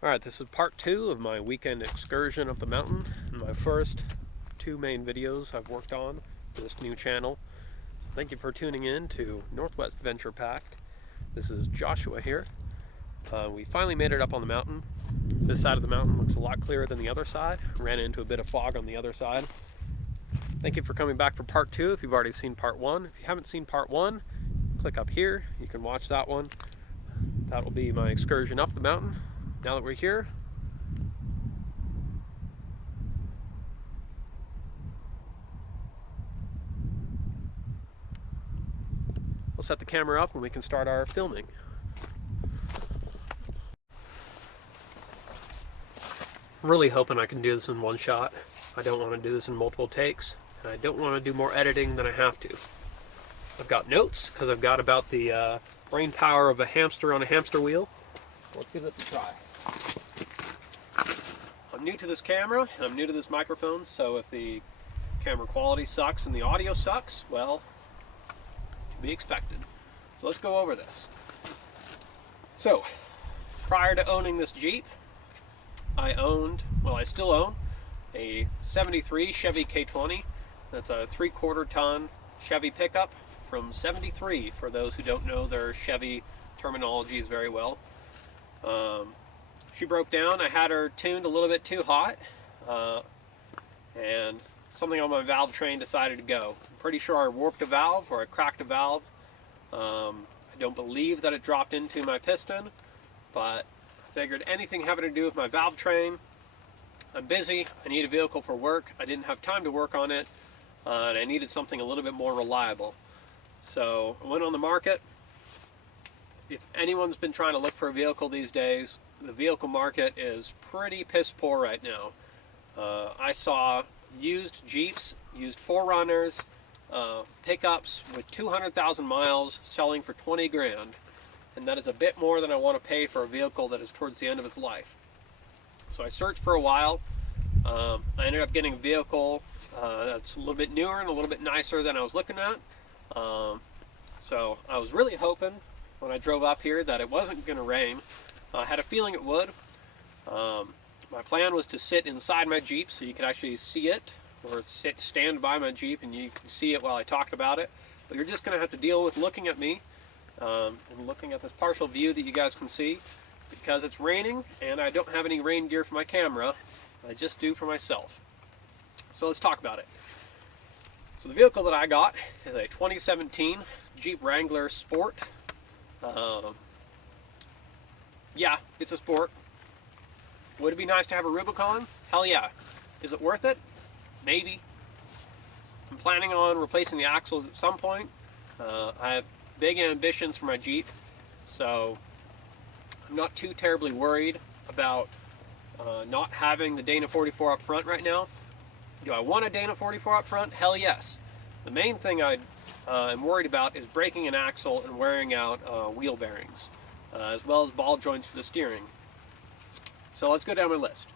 Alright, this is part 2 of my weekend excursion up the mountain, and my first 2 main videos I've worked on for this new channel. So thank you for tuning in to Northwest Venture Pact. This is Joshua here. We finally made it up on the mountain. This side of the mountain looks a lot clearer than the other side. Ran into a bit of fog on the other side. Thank you for coming back for part 2 if you've already seen part 1. If you haven't seen part 1, click up here. You can watch that one. That will be my excursion up the mountain. Now that we're here, we'll set the camera up and we can start our filming. I'm really hoping I can do this in one shot. I don't want to do this in multiple takes, and I don't want to do more editing than I have to. I've got notes because I've got about the brain power of a hamster on a hamster wheel. Let's give this a try. I'm new to this camera and I'm new to this microphone, so if the camera quality sucks and the audio sucks, well, to be expected. So let's go over this. So, prior to owning this Jeep, I still own a 73 Chevy K20. That's a 3/4 ton Chevy pickup from 73, for those who don't know their Chevy terminologies very well. She broke down. I had her tuned a little bit too hot, and something on my valve train decided to go. I'm pretty sure I warped a valve or I cracked a valve. I don't believe that it dropped into my piston, but I figured anything having to do with my valve train. I'm busy. I need a vehicle for work. I didn't have time to work on it, and I needed something a little bit more reliable. So I went on the market. If anyone's been trying to look for a vehicle these days, the vehicle market is pretty piss poor right now. I saw used Jeeps, used 4Runners, pickups with 200,000 miles selling for 20 grand. And that is a bit more than I want to pay for a vehicle that is towards the end of its life. So I searched for a while. I ended up getting a vehicle that's a little bit newer and a little bit nicer than I was looking at. So I was really hoping when I drove up here that it wasn't going to rain. I had a feeling it would. My plan was to sit inside my Jeep so you could actually see it, or stand by my Jeep and you can see it while I talked about it. But you're just going to have to deal with looking at me and looking at this partial view that you guys can see, because it's raining and I don't have any rain gear for my camera. I just do for myself. So let's talk about it. So the vehicle that I got is a 2017 Jeep Wrangler Sport. Yeah, it's a sport. Would it be nice to have a Rubicon? Hell yeah. Is it worth it? Maybe. I'm planning on replacing the axles at some point. I have big ambitions for my Jeep, so I'm not too terribly worried about not having the Dana 44 up front right now. Do I want a Dana 44 up front? Hell yes. The main thing I am worried about is breaking an axle and wearing out wheel bearings, as well as ball joints for the steering. So let's go down my list.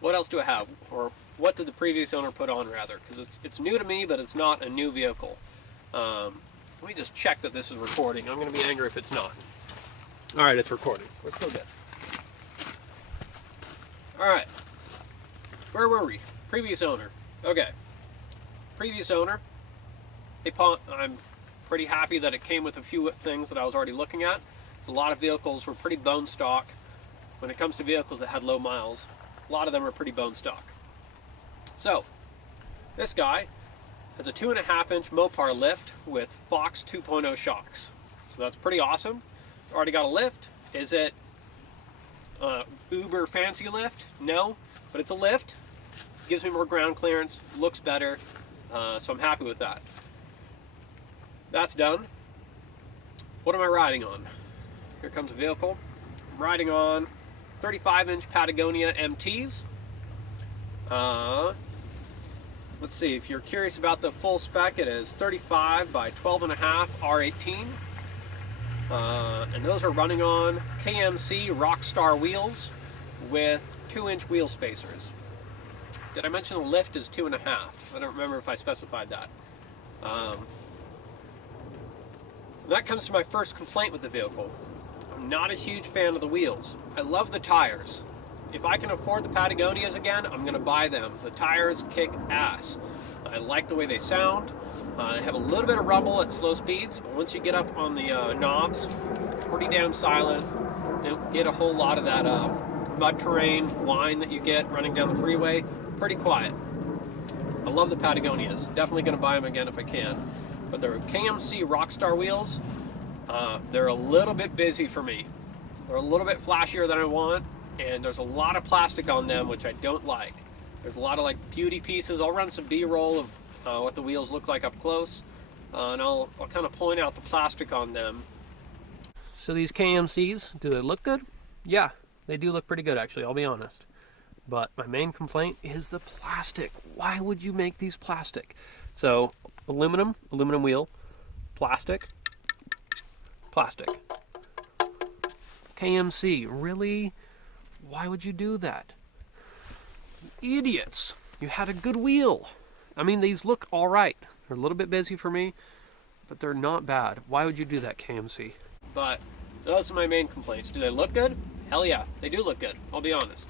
What else do I have? Or what did the previous owner put on, rather? Because it's new to me, but it's not a new vehicle. Let me just check that this is recording. I'm going to be angry if it's not. Alright, it's recording. We're still good. Alright. Where were we? Previous owner. Okay. Previous owner. I'm pretty happy that it came with a few things that I was already looking at. A lot of vehicles were pretty bone stock. When it comes to vehicles that had low miles, a lot of them are pretty bone stock. So, this guy has a 2.5-inch Mopar lift with Fox 2.0 shocks. So that's pretty awesome. It's already got a lift. Is it uber fancy lift? No, but it's a lift. Gives me more ground clearance, looks better, so I'm happy with that. That's done. What am I riding on? Here comes a vehicle. I'm riding on 35-inch Patagonia MTs. Let's see, if you're curious about the full spec, it is 35 by 12.5 R18. And those are running on KMC Rockstar wheels with 2-inch wheel spacers. Did I mention the lift is 2.5? I don't remember if I specified that. That comes to my first complaint with the vehicle. I'm not a huge fan of the wheels. I love the tires. if I can afford the Patagonias again, I'm going to buy them. The tires kick ass. I like the way they sound. They have a little bit of rumble at slow speeds, but once you get up on the knobs, pretty damn silent. You don't get a whole lot of that mud terrain whine that you get running down the freeway. Pretty quiet. I love the Patagonias. Definitely going to buy them again if I can. But they're KMC Rockstar wheels. They're a little bit busy for me. They're a little bit flashier than I want, and there's a lot of plastic on them, which I don't like. There's a lot of like beauty pieces. I'll run some B-roll of what the wheels look like up close, and I'll kind of point out the plastic on them. So these KMCs, do they look good? Yeah, they do look pretty good actually, I'll be honest. But my main complaint is the plastic. Why would you make these plastic? So aluminum wheel, plastic. KMC, really? Why would you do that? Idiots. You had a good wheel. I mean, these look all right. They're a little bit busy for me, but they're not bad. Why would you do that, KMC? But those are my main complaints. Do they look good? Hell yeah, they do look good. I'll be honest.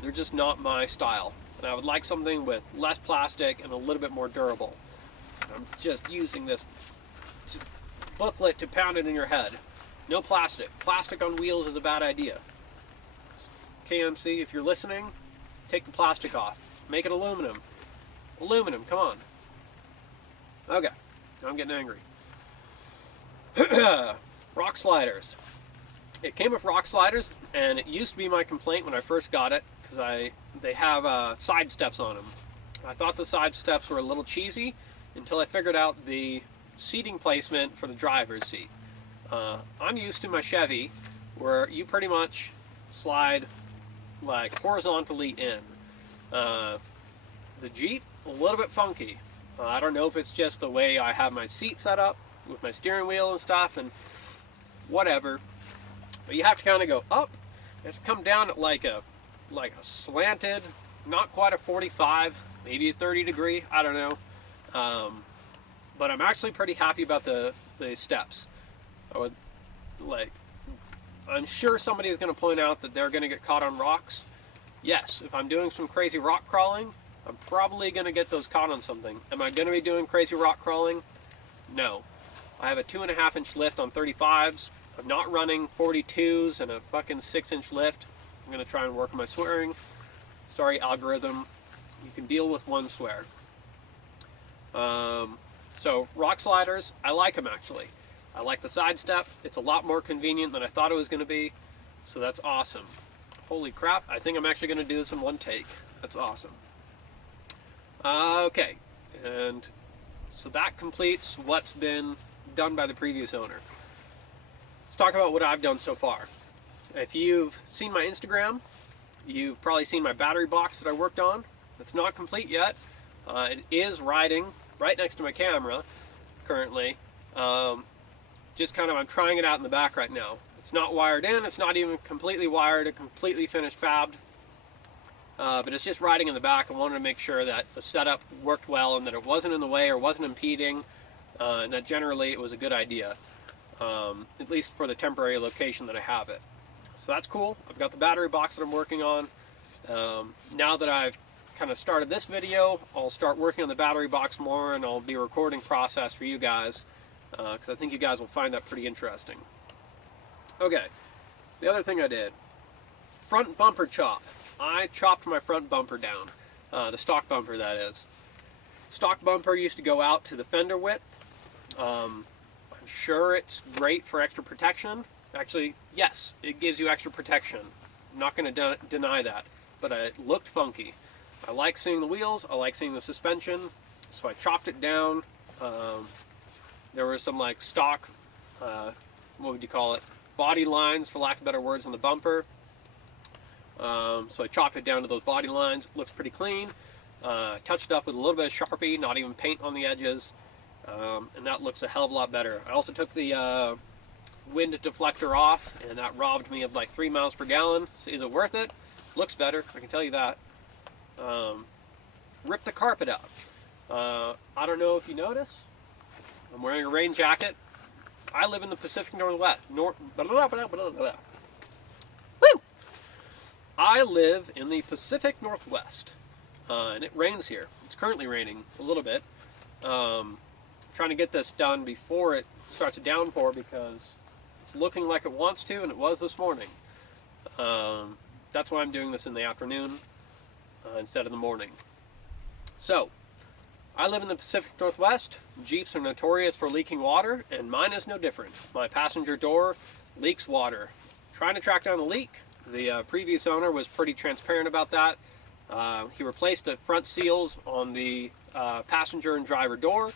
They're just not my style. And I would like something with less plastic and a little bit more durable. I'm just using this booklet to pound it in your head. No plastic. Plastic on wheels is a bad idea. KMC, if you're listening, take the plastic off. Make it aluminum. Aluminum, come on. Okay, I'm getting angry. Rock sliders. It came with rock sliders, and it used to be my complaint when I first got it, because they have side steps on them. I thought the side steps were a little cheesy until I figured out the seating placement for the driver's seat. I'm used to my Chevy where you pretty much slide like horizontally in. The Jeep, a little bit funky. I don't know if it's just the way I have my seat set up with my steering wheel and stuff and whatever, but you have to kind of go up. You have to come down at like a slanted, not quite a 45, maybe a 30 degree, I don't know. But I'm actually pretty happy about the steps. I'm sure somebody is going to point out that they're going to get caught on rocks. Yes, if I'm doing some crazy rock crawling, I'm probably going to get those caught on something. Am I going to be doing crazy rock crawling? No. I have a 2.5-inch lift on 35s. I'm not running 42s and a fucking 6-inch lift. I'm going to try and work on my swearing. Sorry, algorithm. You can deal with one swear. So rock sliders, I like them actually. I like the side step. It's a lot more convenient than I thought it was going to be. So that's awesome. Holy crap, I think I'm actually going to do this in one take. That's awesome. Okay, and so that completes what's been done by the previous owner. Let's talk about what I've done so far. If you've seen my Instagram, you've probably seen my battery box that I worked on. It's not complete yet. It is riding right next to my camera currently. Just kind of, I'm trying it out in the back right now. It's not wired in, it's not even completely wired, a completely finished fabbed. But it's just riding in the back. I wanted to make sure that the setup worked well and that it wasn't in the way or wasn't impeding, and that generally it was a good idea, at least for the temporary location that I have it. So that's cool. I've got the battery box that I'm working on. Now that I've kind of started this video, I'll start working on the battery box more, and I'll be a recording process for you guys, because I think you guys will find that pretty interesting. Okay, the other thing I did, front bumper chop. I chopped my front bumper down, the stock bumper that is. Stock bumper used to go out to the fender width. I'm sure it's great for extra protection. Actually, yes, it gives you extra protection. I'm not going to deny that, but it looked funky. I like seeing the wheels, I like seeing the suspension, so I chopped it down. There were some like stock, what would you call it, body lines, for lack of better words, on the bumper. So I chopped it down to those body lines. It looks pretty clean. Touched up with a little bit of Sharpie, not even paint on the edges, and that looks a hell of a lot better. I also took the wind deflector off, and that robbed me of like 3 miles per gallon. So is it worth it? Looks better, I can tell you that. Ripped the carpet out. I don't know if you notice, I'm wearing a rain jacket. I live in the Pacific Northwest. Woo! I I live in the Pacific Northwest, and it rains here. It's currently raining a little bit. Trying to get this done before it starts to downpour because it's looking like it wants to, and it was this morning. That's why I'm doing this in the afternoon instead of the morning. So, I live in the Pacific Northwest. Jeeps are notorious for leaking water, and mine is no different. My passenger door leaks water. Trying to track down the leak. The previous owner was pretty transparent about that. He replaced the front seals on the passenger and driver door.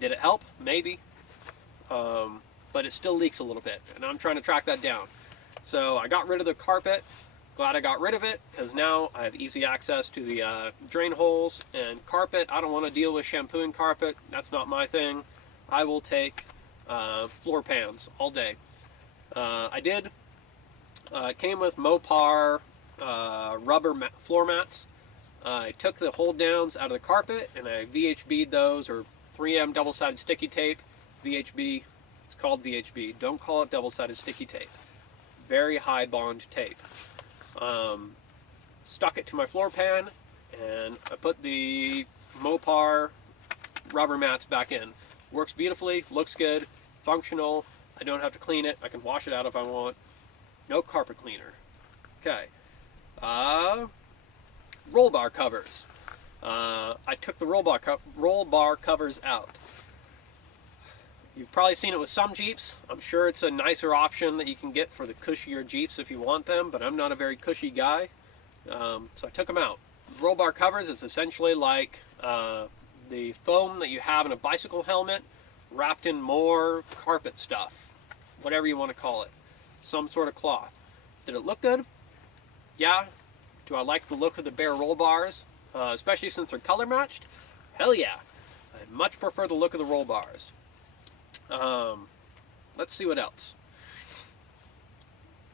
Did it help? Maybe. But it still leaks a little bit, and I'm trying to track that down. So I got rid of the carpet. Glad I got rid of it, because now I have easy access to the drain holes and carpet. I don't want to deal with shampooing carpet. That's not my thing. I will take floor pans all day. I did. It came with Mopar rubber floor mats. I took the hold downs out of the carpet and I VHB'd those, or 3M double-sided sticky tape. VHB, it's called VHB. Don't call it double-sided sticky tape. Very high bond tape. Stuck it to my floor pan, and I put the Mopar rubber mats back in. Works beautifully, looks good, functional. I don't have to clean it. I can wash it out if I want. No carpet cleaner. Okay. Roll bar covers. I took the roll bar covers out. You've probably seen it with some Jeeps. I'm sure it's a nicer option that you can get for the cushier Jeeps if you want them, but I'm not a very cushy guy. So I took them out. Roll bar covers, it's essentially like the foam that you have in a bicycle helmet wrapped in more carpet stuff. Whatever you want to call it. Some sort of cloth. Did it look good? Yeah. Do I like the look of the bare roll bars? Especially since they're color matched? Hell yeah. I much prefer the look of the roll bars. Let's see what else.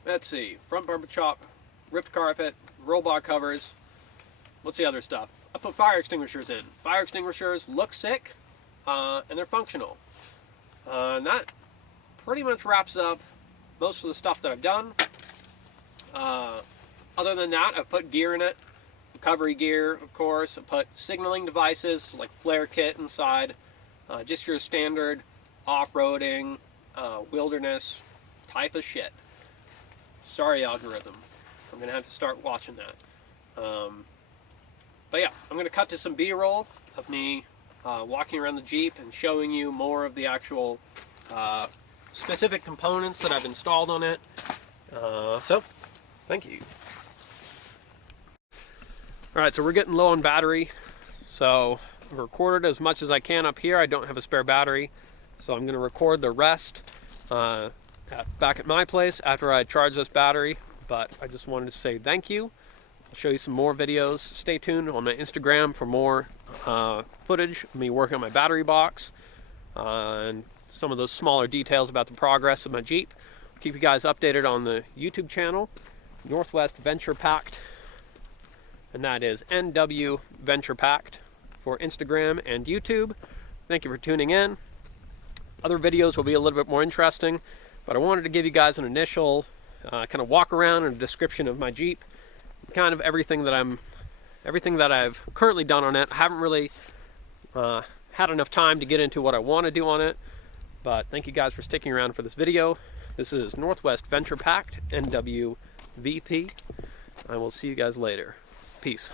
Let's see. Front bumper chop, ripped carpet, roll bar covers. What's the other stuff? I put fire extinguishers in. Fire extinguishers look sick, and they're functional. And that pretty much wraps up most of the stuff that I've done. Other than that, I've put gear in it. Recovery gear, of course. I put signaling devices like flare kit inside. Just your standard off-roading, wilderness type of shit. Sorry, algorithm. I'm going to have to start watching that. But yeah, I'm going to cut to some B-roll of me walking around the Jeep and showing you more of the actual specific components that I've installed on it. So, thank you. Alright, so we're getting low on battery. So, I've recorded as much as I can up here. I don't have a spare battery. So I'm going to record the rest back at my place after I charge this battery. But I just wanted to say thank you. I'll show you some more videos. Stay tuned on my Instagram for more footage of me working on my battery box and some of those smaller details about the progress of my Jeep. I'll keep you guys updated on the YouTube channel, Northwest Venture Pact, and that is NW Venture Pact for Instagram and YouTube. Thank you for tuning in. Other videos will be a little bit more interesting, but I wanted to give you guys an initial kind of walk around and a description of my Jeep, kind of everything that I've currently done on it. I haven't really had enough time to get into what I want to do on it, but thank you guys for sticking around for this video. This is Northwest Venture Pact, NWVP. I will see you guys later. Peace.